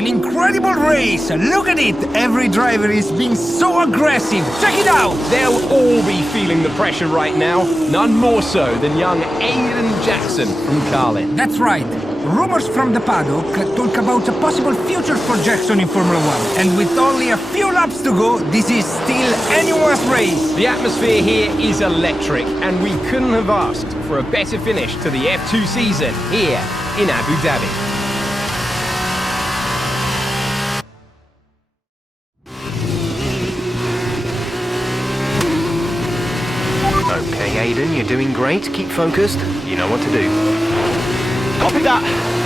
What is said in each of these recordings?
An incredible race! Look at it! Every driver is being so aggressive! Check it out! They'll all be feeling the pressure right now. None more so than young Aiden Jackson from Carlin. That's right. Rumors from the paddock talk about a possible future for Jackson in Formula 1. And with only a few laps to go, this is still anyone's race. The atmosphere here is electric, and we couldn't have asked for a better finish to the F2 season here in Abu Dhabi. Okay, Aiden, you're doing great. Keep focused. You know what to do. Copy that!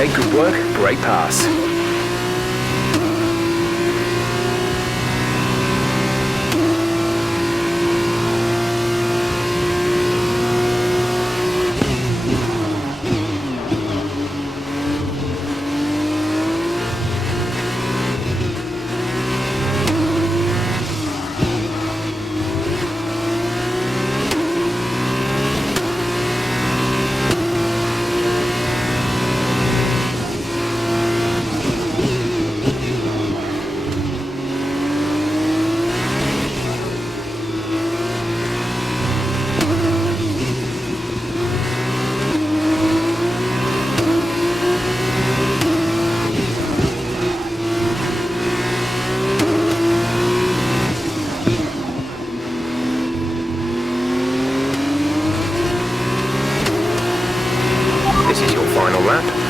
Okay, good work. Great pass.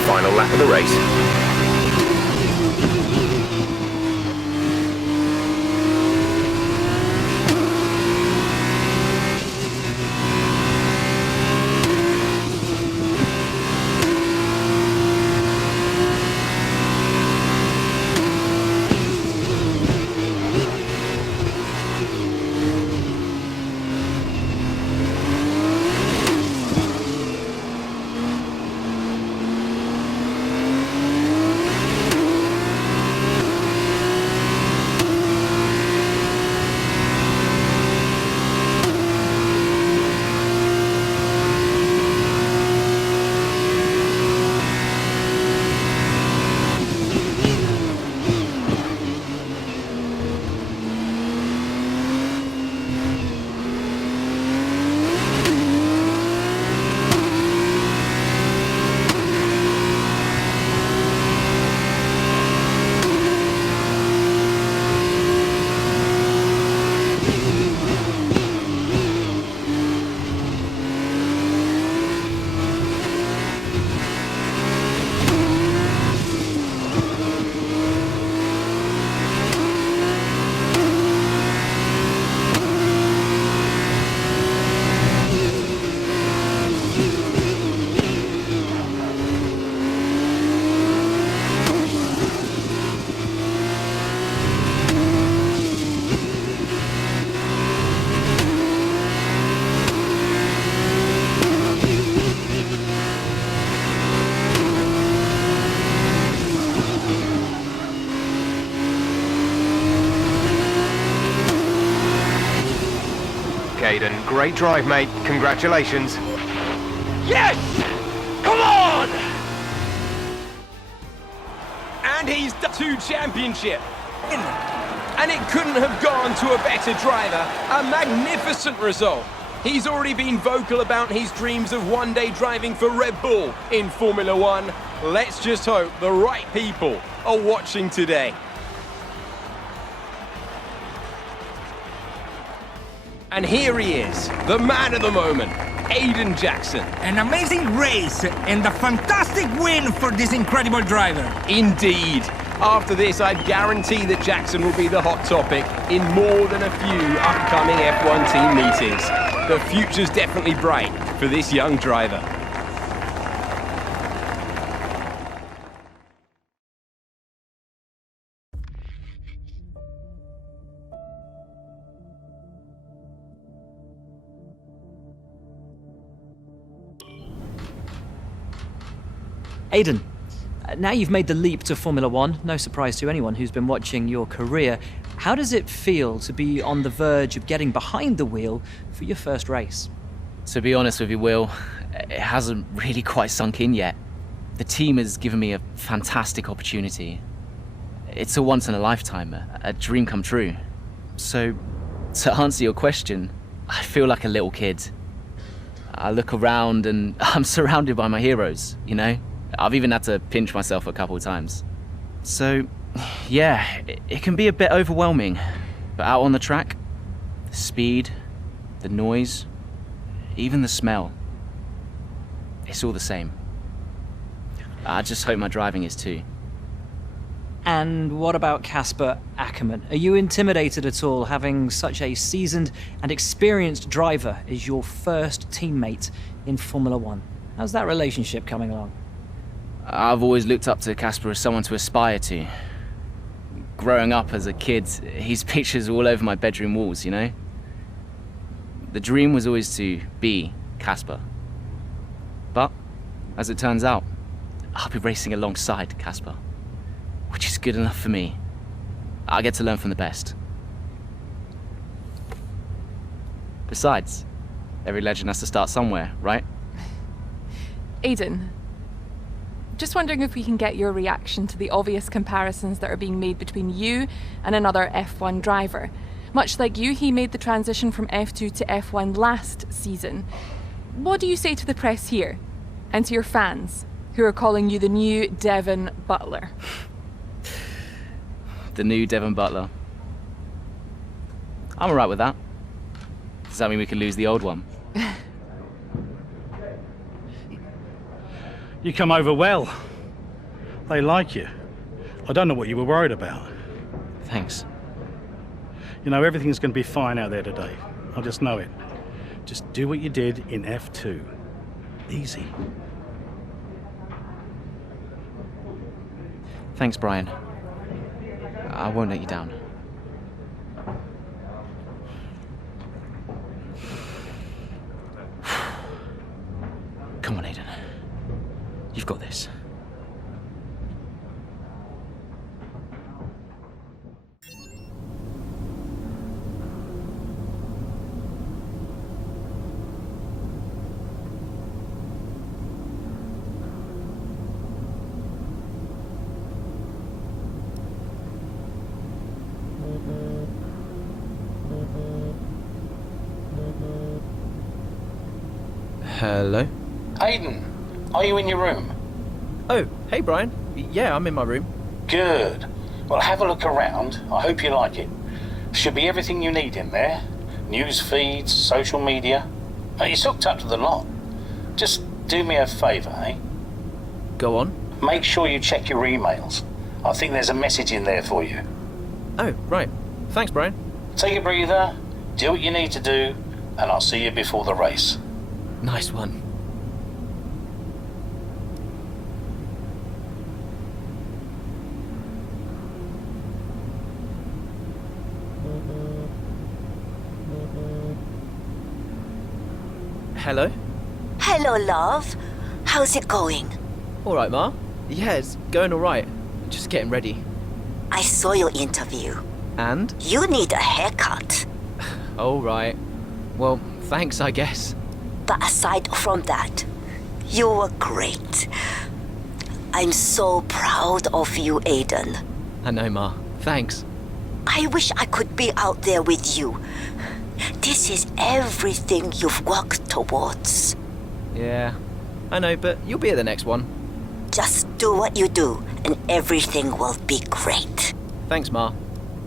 Final lap of the race. Aiden. Great drive, mate. Congratulations. Yes! Come on! And he's done 2 championship. And it couldn't have gone to a better driver. A magnificent result. He's already been vocal about his dreams of one day driving for Red Bull in Formula One. Let's just hope the right people are watching today. And here he is, the man of the moment, Aiden Jackson. An amazing race and a fantastic win for this incredible driver. Indeed. After this, I'd guarantee that Jackson will be the hot topic in more than a few upcoming F1 team meetings. The future's definitely bright for this young driver. Aiden, now you've made the leap to Formula One, no surprise to anyone who's been watching your career. How does it feel to be on the verge of getting behind the wheel for your first race? To be honest with you, Will, it hasn't really quite sunk in yet. The team has given me a fantastic opportunity. It's a once-in-a-lifetime, a dream come true. So, to answer your question, I feel like a little kid. I look around and I'm surrounded by my heroes, you know? I've even had to pinch myself a couple of times. So, yeah, it can be a bit overwhelming. But out on the track, the speed, the noise, even the smell, it's all the same. I just hope my driving is too. And what about Casper Ackerman? Are you intimidated at all having such a seasoned and experienced driver as your first teammate in Formula One? How's that relationship coming along? I've always looked up to Casper as someone to aspire to. Growing up as a kid, his pictures were all over my bedroom walls, you know? The dream was always to be Casper. But, as it turns out, I'll be racing alongside Casper, which is good enough for me. I get to learn from the best. Besides, every legend has to start somewhere, right? Aiden, just wondering if we can get your reaction to the obvious comparisons that are being made between you and another F1 driver. Much like you, he made the transition from F2 to F1 last season. What do you say to the press here, and to your fans, who are calling you the new Devon Butler? The new Devon Butler. I'm alright with that. Does that mean we can lose the old one? You come over well. They like you. I don't know what you were worried about. Thanks. You know, everything's going to be fine out there today. I just know it. Just do what you did in F2. Easy. Thanks, Brian. I won't let you down. Come on, Aiden. You've got this. Hello? Aiden, are you in your room? Oh, hey Brian. Yeah, I'm in my room. Good. Well, have a look around. I hope you like it. Should be everything you need in there. News feeds, social media. You're hooked up to the lot. Just do me a favour, eh? Go on. Make sure you check your emails. I think there's a message in there for you. Oh, right. Thanks, Brian. Take a breather, do what you need to do, and I'll see you before the race. Nice one. Hello? Hello, love. How's it going? All right, Ma. Yeah, it's going all right. Just getting ready. I saw your interview. And? You need a haircut. All right. Well, thanks, I guess. But aside from that, you were great. I'm so proud of you, Aiden. I know, Ma. Thanks. I wish I could be out there with you. This is everything you've worked towards. Yeah, I know, but you'll be at the next one. Just do what you do, and everything will be great. Thanks, Ma.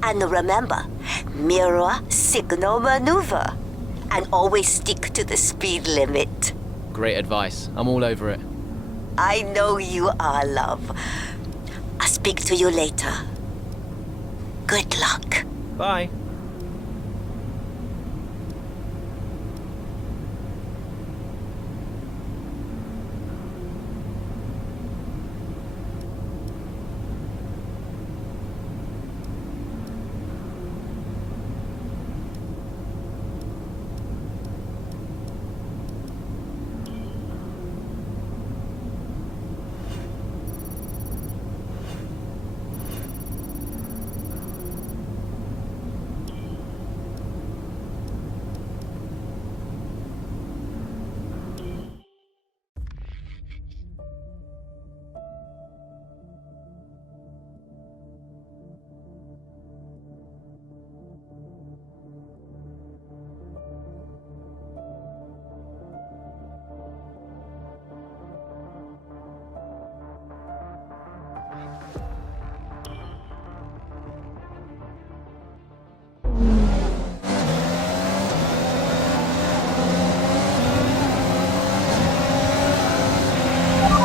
And remember, mirror signal maneuver. And always stick to the speed limit. Great advice. I'm all over it. I know you are, love. I'll speak to you later. Good luck. Bye.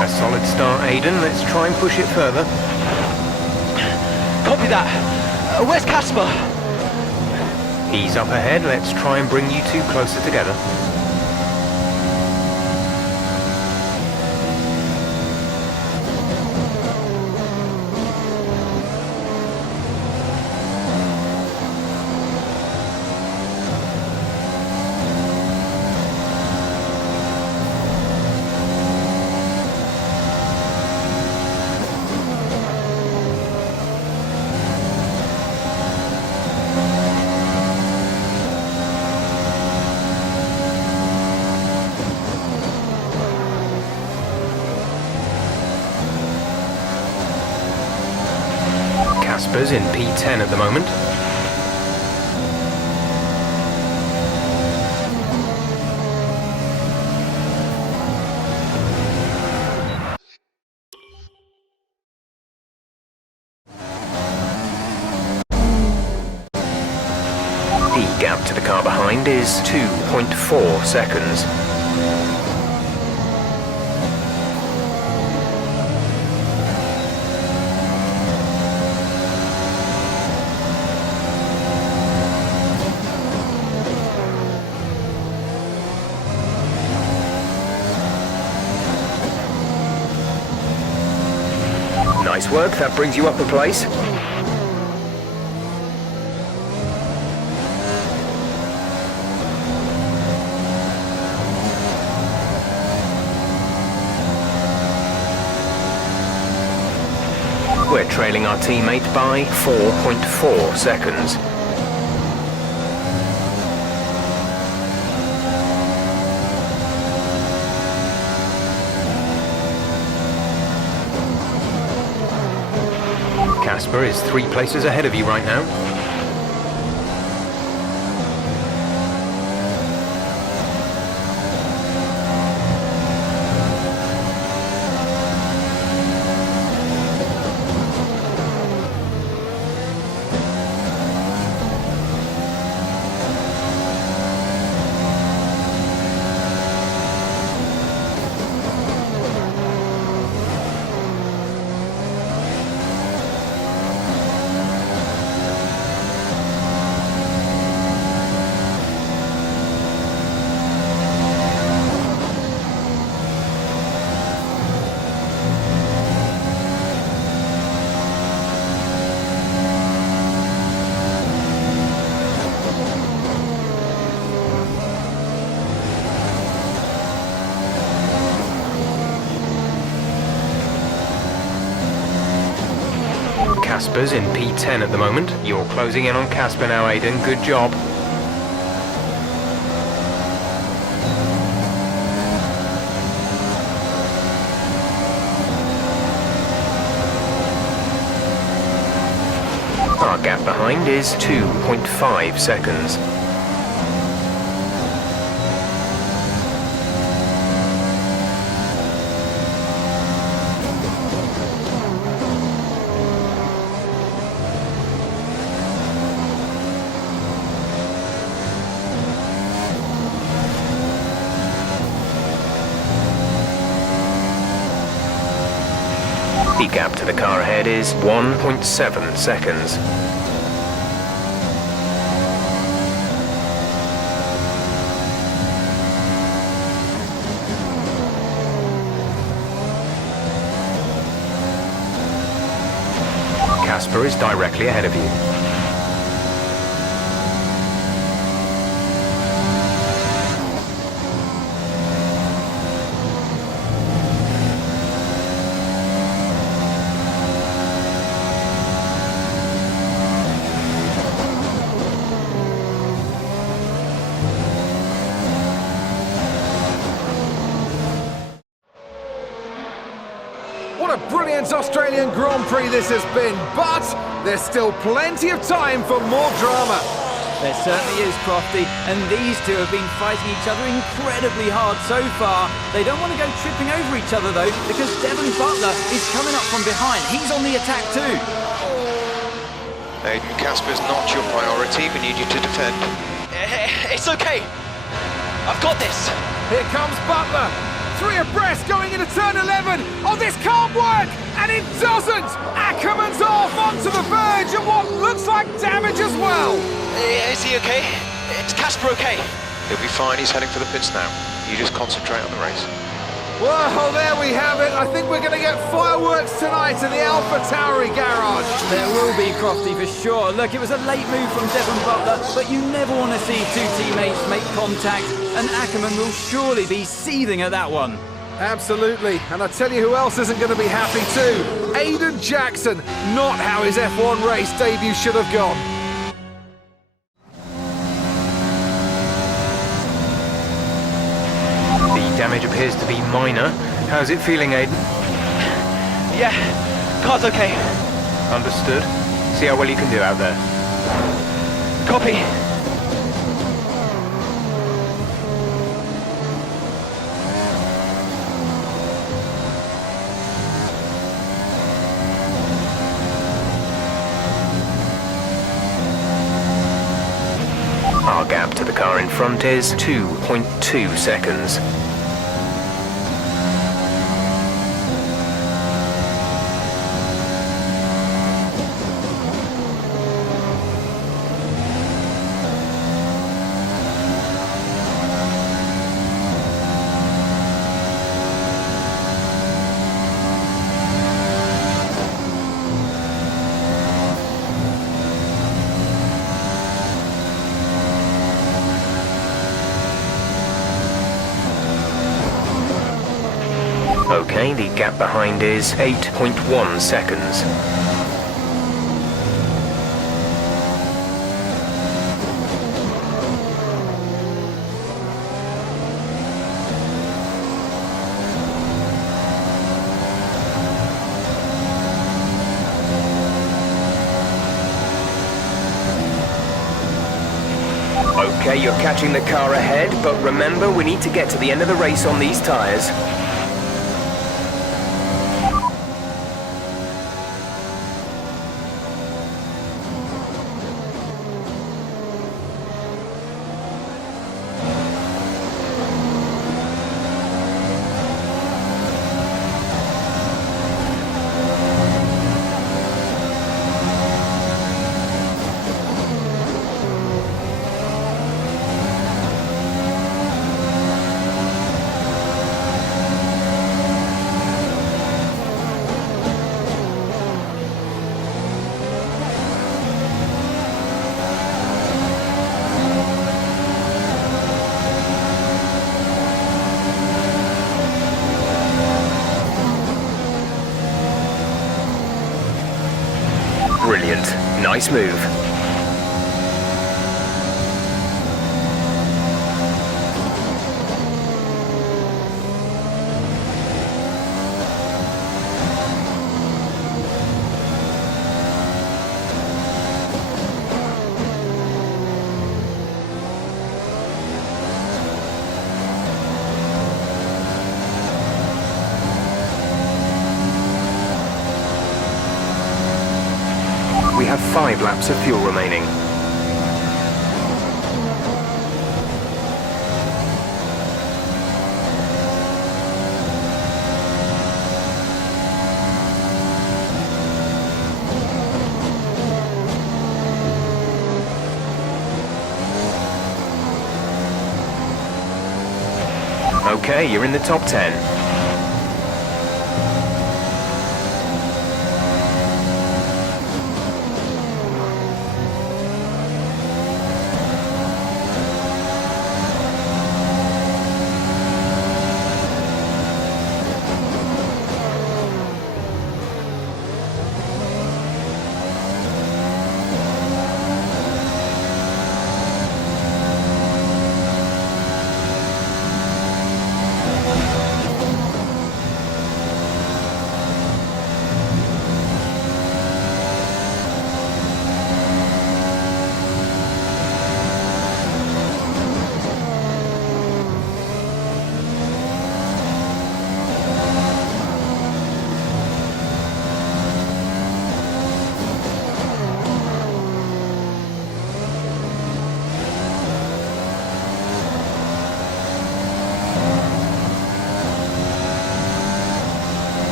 A solid start, Aiden. Let's try and push it further. Copy that. Where's Casper? He's up ahead. Let's try and bring you two closer together. Casper's in P10 at the moment. The gap to the car behind is 2.4 seconds. Nice work, that brings you up a place. We're trailing our teammate by 4.4 seconds. Casper is 3 places ahead of you right now. Casper's in P10 at the moment. You're closing in on Casper now, Aiden. Good job. Our gap behind is 2.5 seconds. The gap to the car ahead is 1.7 seconds. Casper is directly ahead of you. What a brilliant Australian Grand Prix this has been, but there's still plenty of time for more drama. There certainly is, Crofty, and these two have been fighting each other incredibly hard so far. They don't want to go tripping over each other, though, because Devon Butler is coming up from behind. He's on the attack, too. Aiden, Casper's not your priority. We need you to defend. It's okay. I've got this. Here comes Butler. 3 abreast going into turn 11. Oh, this can't work! And it doesn't! Ackerman's off onto the verge of what looks like damage as well. Is he okay? Is Casper okay? He'll be fine. He's heading for the pits now. You just concentrate on the race. Well, there we have it. I think we're going to get fireworks tonight in the Alpha Tauri garage. There will be, Crofty, for sure. Look, it was a late move from Devon Butler, but you never want to see two teammates make contact, and Ackerman will surely be seething at that one. Absolutely, and I tell you who else isn't going to be happy too. Aiden Jackson, not how his F1 race debut should have gone. The damage appears to be minor. How's it feeling, Aiden? Yeah, car's okay. Understood. See how well you can do out there. Copy. Our gap to the car in front is 2.2 seconds. Okay, the gap behind is 8.1 seconds. Okay, you're catching the car ahead, but remember, we need to get to the end of the race on these tyres. Brilliant. Nice move. have 5 laps of fuel remaining. Okay, you're in the top 10.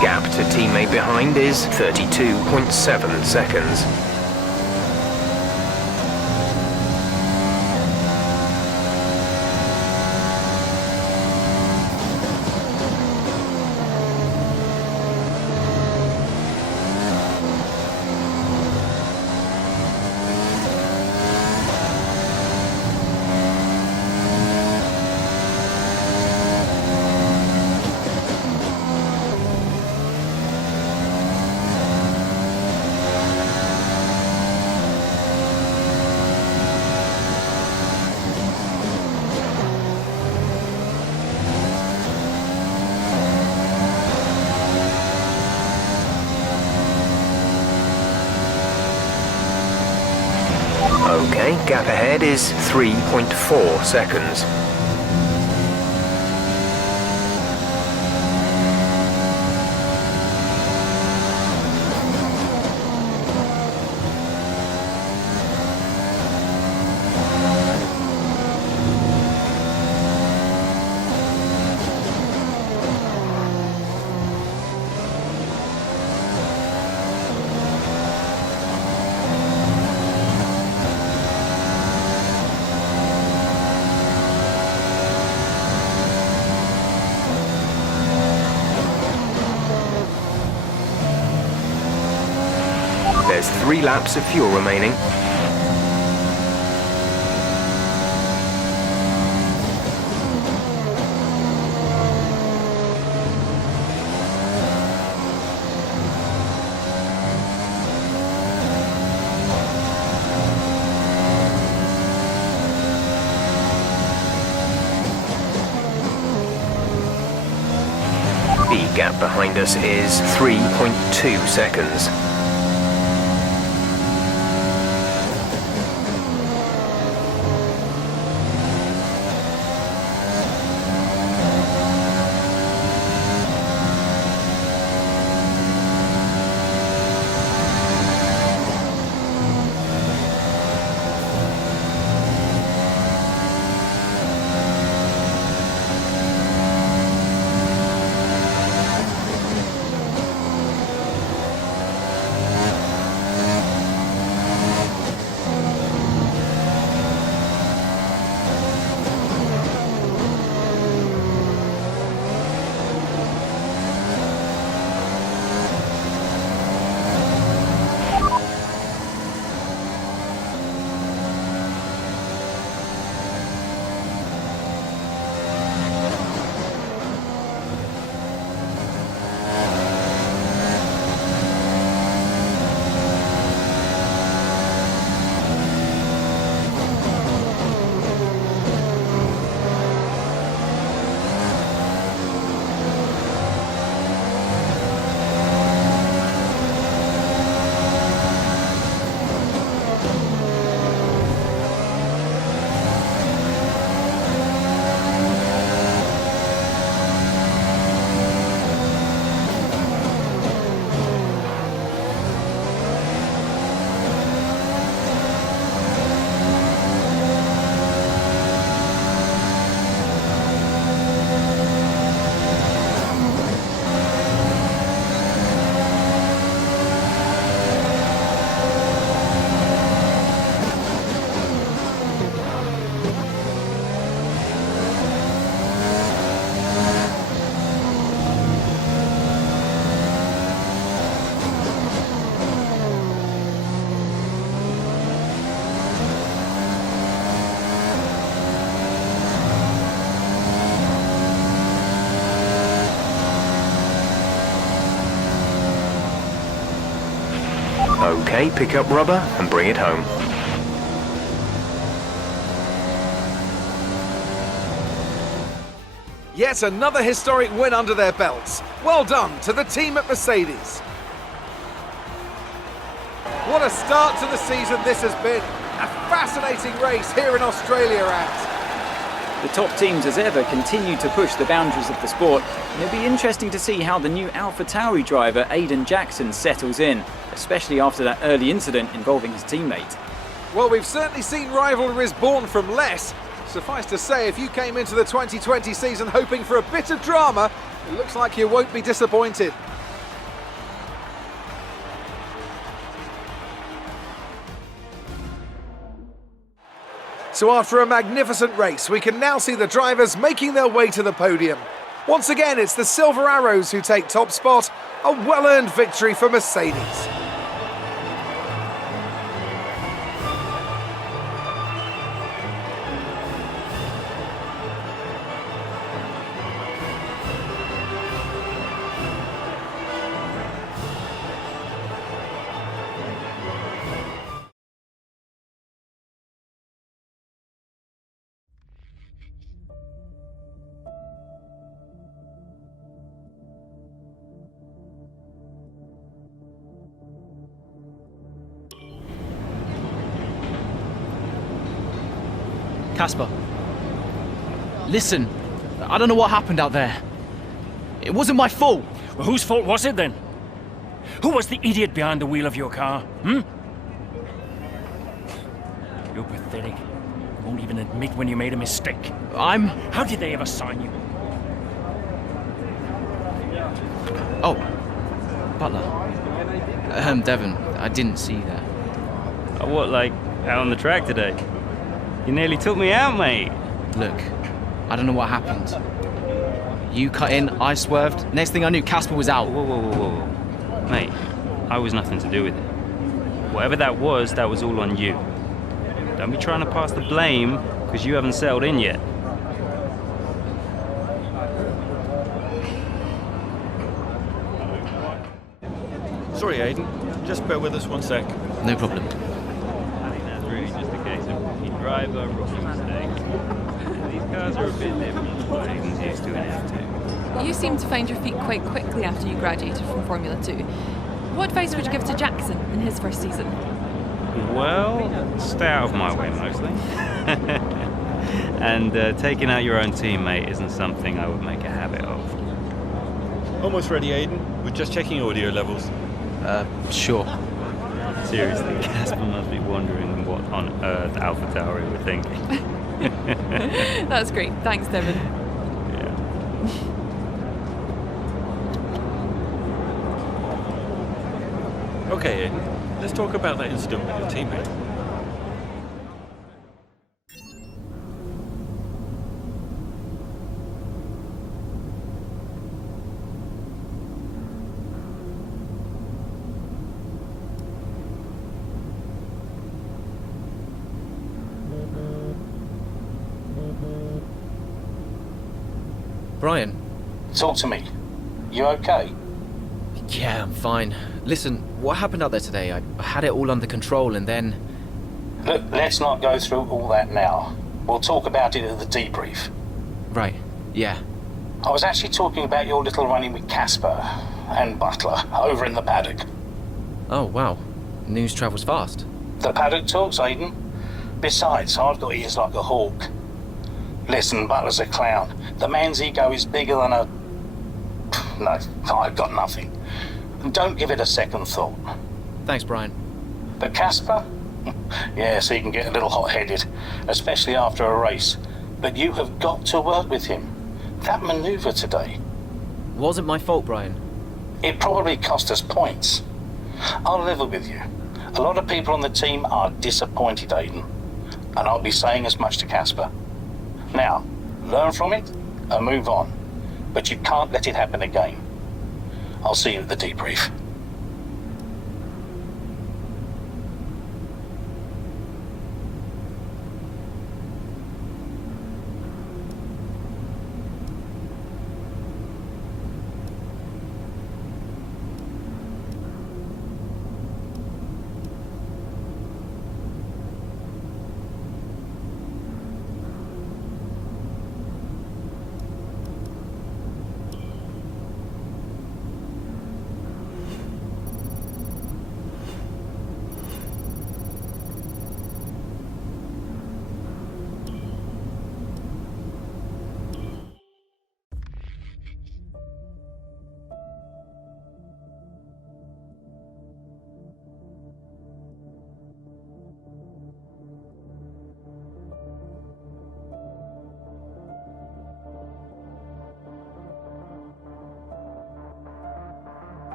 Gap to teammate behind is 32.7 seconds. Okay, gap ahead is 3.4 seconds. There's 3 laps of fuel remaining. The gap behind us is 3.2 seconds. Okay, pick up rubber and bring it home. Yet another historic win under their belts. Well done to the team at Mercedes. What a start to the season this has been. A fascinating race here in Australia, and The top teams as ever continue to push the boundaries of the sport, and it'll be interesting to see how the new AlphaTauri driver Aiden Jackson settles in, especially after that early incident involving his teammate. well, we've certainly seen rivalries born from less. Suffice to say, if you came into the 2020 season hoping for a bit of drama, it looks like you won't be disappointed. So after a magnificent race, we can now see the drivers making their way to the podium. Once again, it's the Silver Arrows who take top spot, a well-earned victory for Mercedes. Casper, listen, I don't know what happened out there. It wasn't my fault. Well, whose fault was it then? Who was the idiot behind the wheel of your car, You're pathetic. You won't even admit when you made a mistake. How did they ever sign you? Oh, Butler. Devon, I didn't see that. What, like, out on the track today? You nearly took me out, mate. Look, I don't know what happened. You cut in, I swerved. Next thing I knew, Casper was out. Whoa. Mate, I was nothing to do with it. Whatever that was all on you. Don't be trying to pass the blame, because you haven't settled in yet. Sorry, Aiden. Just bear with us one sec. No problem. I think that's really just a case of rookie driver, rookie mistakes. These cars are a bit different from what Aiden's used to in F2. You seem to find your feet quite quickly after you graduated from Formula 2. What advice would you give to Jackson in his first season? Well, stay out of my way mostly. And taking out your own teammate isn't something I would make a habit of. Almost ready, Aiden. We're just checking audio levels. Sure. Seriously, Casper must be wondering what on earth AlphaTauri were thinking. That's great. Thanks, Devon. Yeah. Okay, Aiden. Let's talk about that incident with your teammate. Brian? Talk to me. You okay? Yeah, I'm fine. Listen, what happened out there today? I had it all under control and then... Look, let's not go through all that now. We'll talk about it at the debrief. Right, yeah. I was actually talking about your little run-in with Casper and Butler over in the paddock. Oh, wow. News travels fast. The paddock talks, Aiden. Besides, I've got ears like a hawk. Listen, Butler's a clown. The man's ego is bigger than a... No, I've got nothing. Don't give it a second thought. Thanks, Brian. But Casper? Yes, he can get a little hot-headed, especially after a race. But you have got to work with him. That manoeuvre today... Wasn't my fault, Brian. It probably cost us points. I'll level with you. A lot of people on the team are disappointed, Aiden. And I'll be saying as much to Casper. Now, learn from it and move on. But you can't let it happen again. I'll see you at the debrief.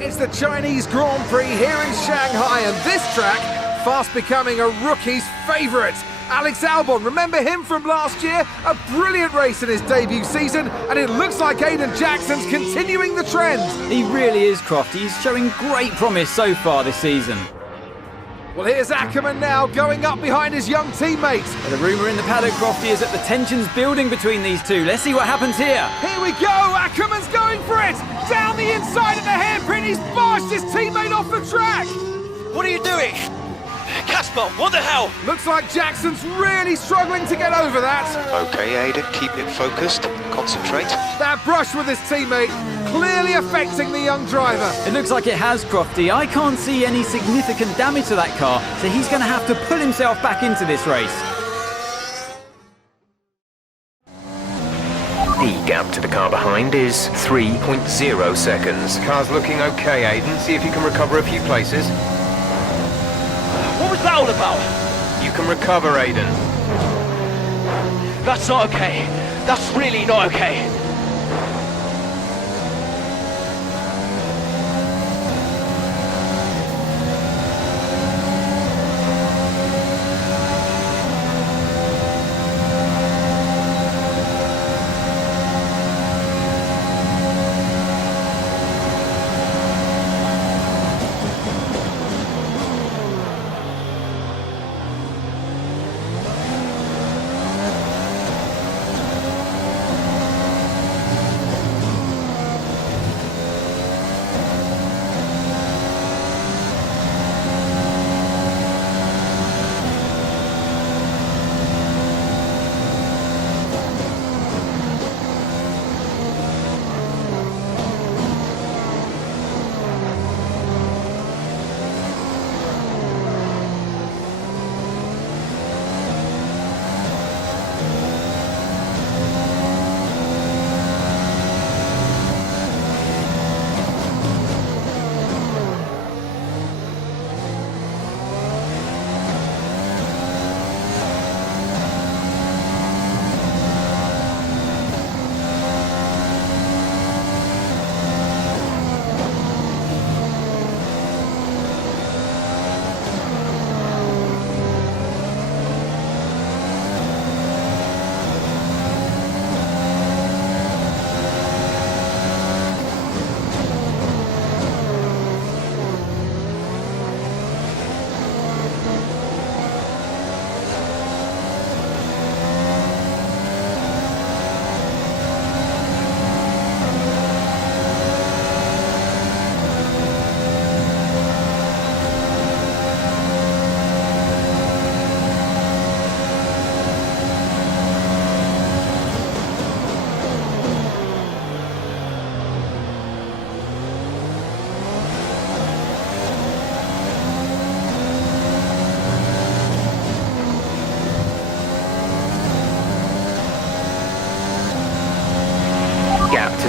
It's the Chinese Grand Prix here in Shanghai, and this track fast becoming a rookie's favourite. Alex Albon, remember him from last year? A brilliant race in his debut season, and it looks like Aiden Jackson's continuing the trend. He really is, Croft. He's showing great promise so far this season. Well, here's Ackerman now, going up behind his young teammate. The rumour in the paddock, Crofty, is that the tension's building between these two. Let's see what happens here. Here we go, Ackerman's going for it! Down the inside of the hairpin, he's barged his teammate off the track! What are you doing? Casper, what the hell? Looks like Jackson's really struggling to get over that. Okay, Aiden, keep it focused. Concentrate. That brush with his teammate clearly affecting the young driver. It looks like it has, Crofty. I can't see any significant damage to that car, so he's going to have to pull himself back into this race. The gap to the car behind is 3.0 seconds. Car's looking okay, Aiden. See if you can recover a few places. What was that all about? You can recover, Aiden. That's not okay. That's really not okay.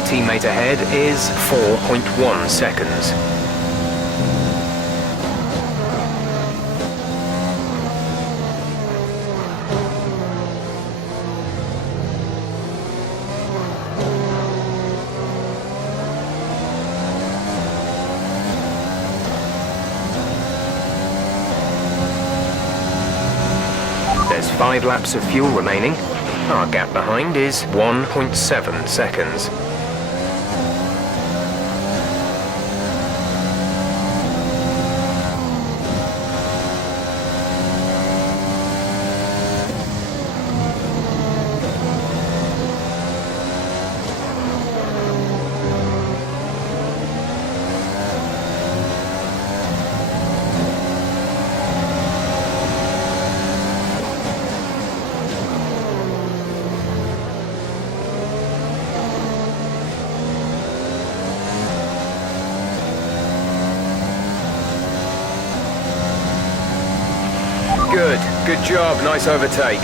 Teammate ahead is 4.1 seconds. There's 5 laps of fuel remaining. Our gap behind is 1.7 seconds. Good job, nice overtake.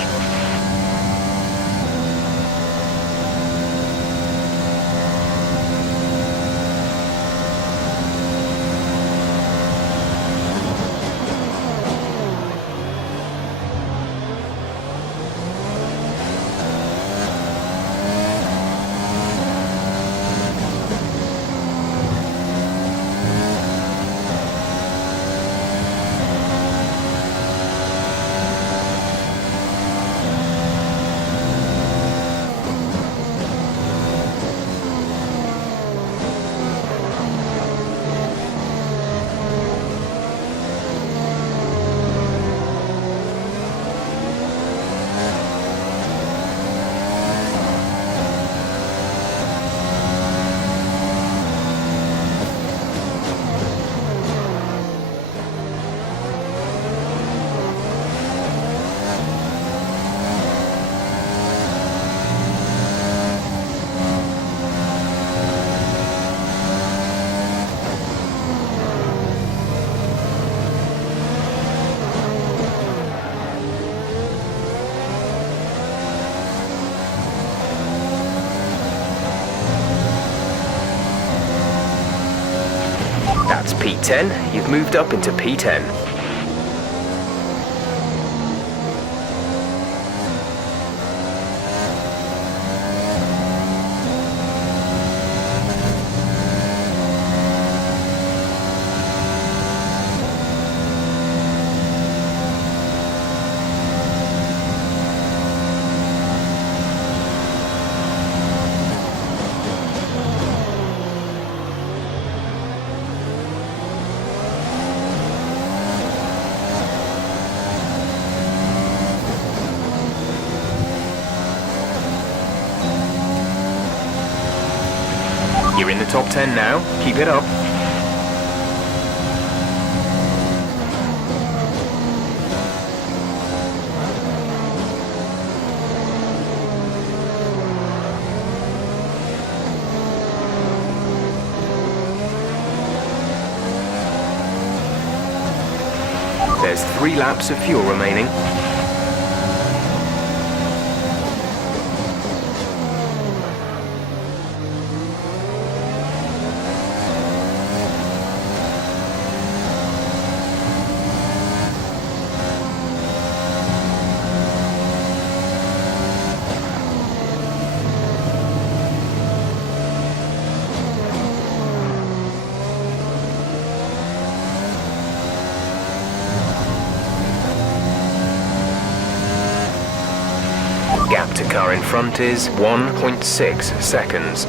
That's P10. You've moved up into P10. You're in the top 10 now. Keep it up. There's 3 laps of fuel remaining. Gap to car in front is 1.6 seconds.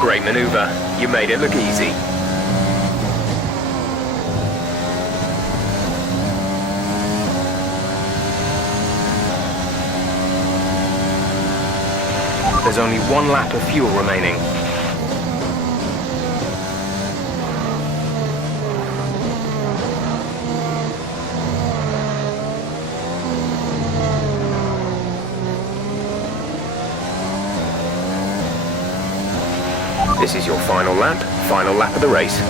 Great maneuver. You made it look easy. There's only 1 lap of fuel remaining. This is your final lap of the race.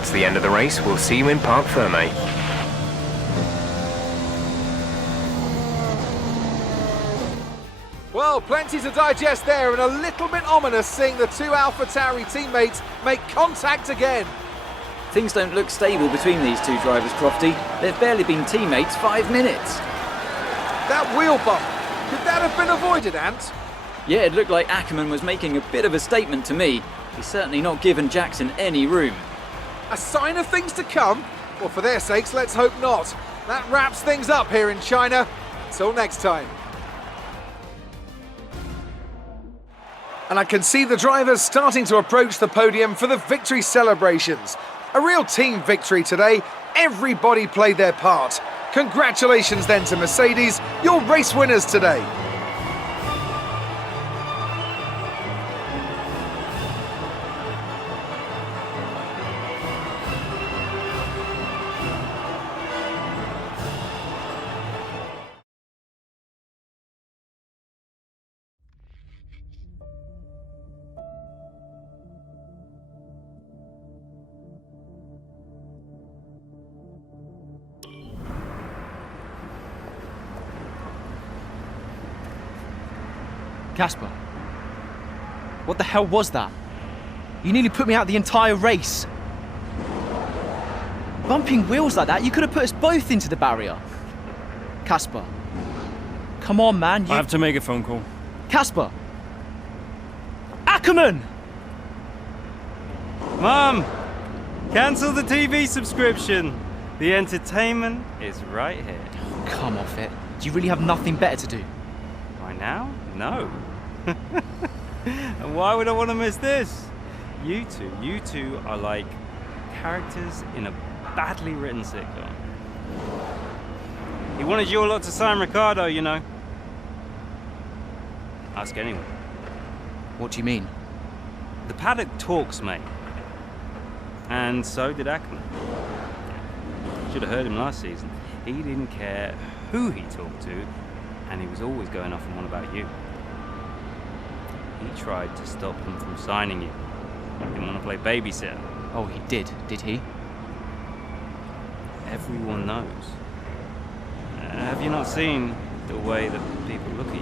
That's the end of the race. We'll see you in Parc Fermé. Well, plenty to digest there, and a little bit ominous seeing the two AlphaTauri teammates make contact again. Things don't look stable between these two drivers, Crofty. They've barely been teammates 5 minutes. That wheel bump, could that have been avoided, Ant? Yeah, it looked like Ackerman was making a bit of a statement to me. He's certainly not given Jackson any room. A sign of things to come? Well, for their sakes, let's hope not. That wraps things up here in China. Till next time. And I can see the drivers starting to approach the podium for the victory celebrations. A real team victory today. Everybody played their part. Congratulations then to Mercedes, your race winners today. Casper, what the hell was that? You nearly put me out the entire race. Bumping wheels like that, you could have put us both into the barrier. Casper, come on, man. I have to make a phone call. Casper! Ackerman! Mom! Cancel the TV subscription. The entertainment is right here. Oh, come off it. Do you really have nothing better to do? Right now? No. And why would I want to miss this? You two are like characters in a badly written sitcom. He wanted your lot to sign Ricardo, you know. Ask anyone. What do you mean? The paddock talks, mate. And so did Ackerman. Should have heard him last season. He didn't care who he talked to, and he was always going off on one about you. He tried to stop him from signing you. He didn't want to play babysitter. Oh, he did he? Everyone knows. Have you not seen the way that people look at you?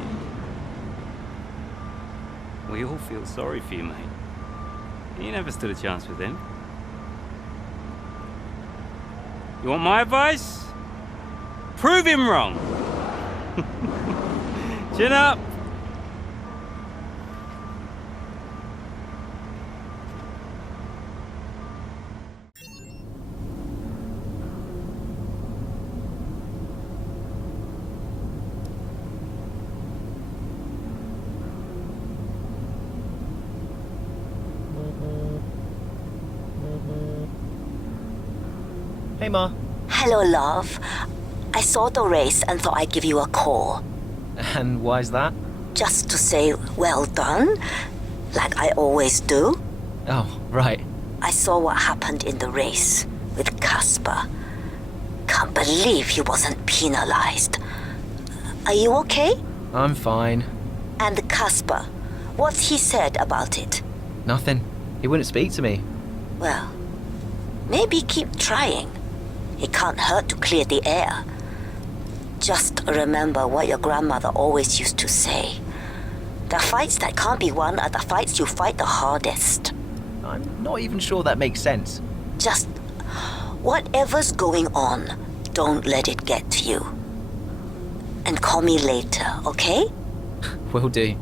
We all feel sorry for you, mate. You never stood a chance with him. You want my advice? Prove him wrong. Chin up. Hey, Ma. Hello, love. I saw the race and thought I'd give you a call. And why's that? Just to say well done, like I always do. Oh, right. I saw what happened in the race with Casper. Can't believe he wasn't penalized. Are you okay? I'm fine. And Casper, what's he said about it? Nothing. He wouldn't speak to me. Well, maybe keep trying. It can't hurt to clear the air. Just remember what your grandmother always used to say. The fights that can't be won are the fights you fight the hardest. I'm not even sure that makes sense. Just whatever's going on, don't let it get to you. And call me later, okay? Will do.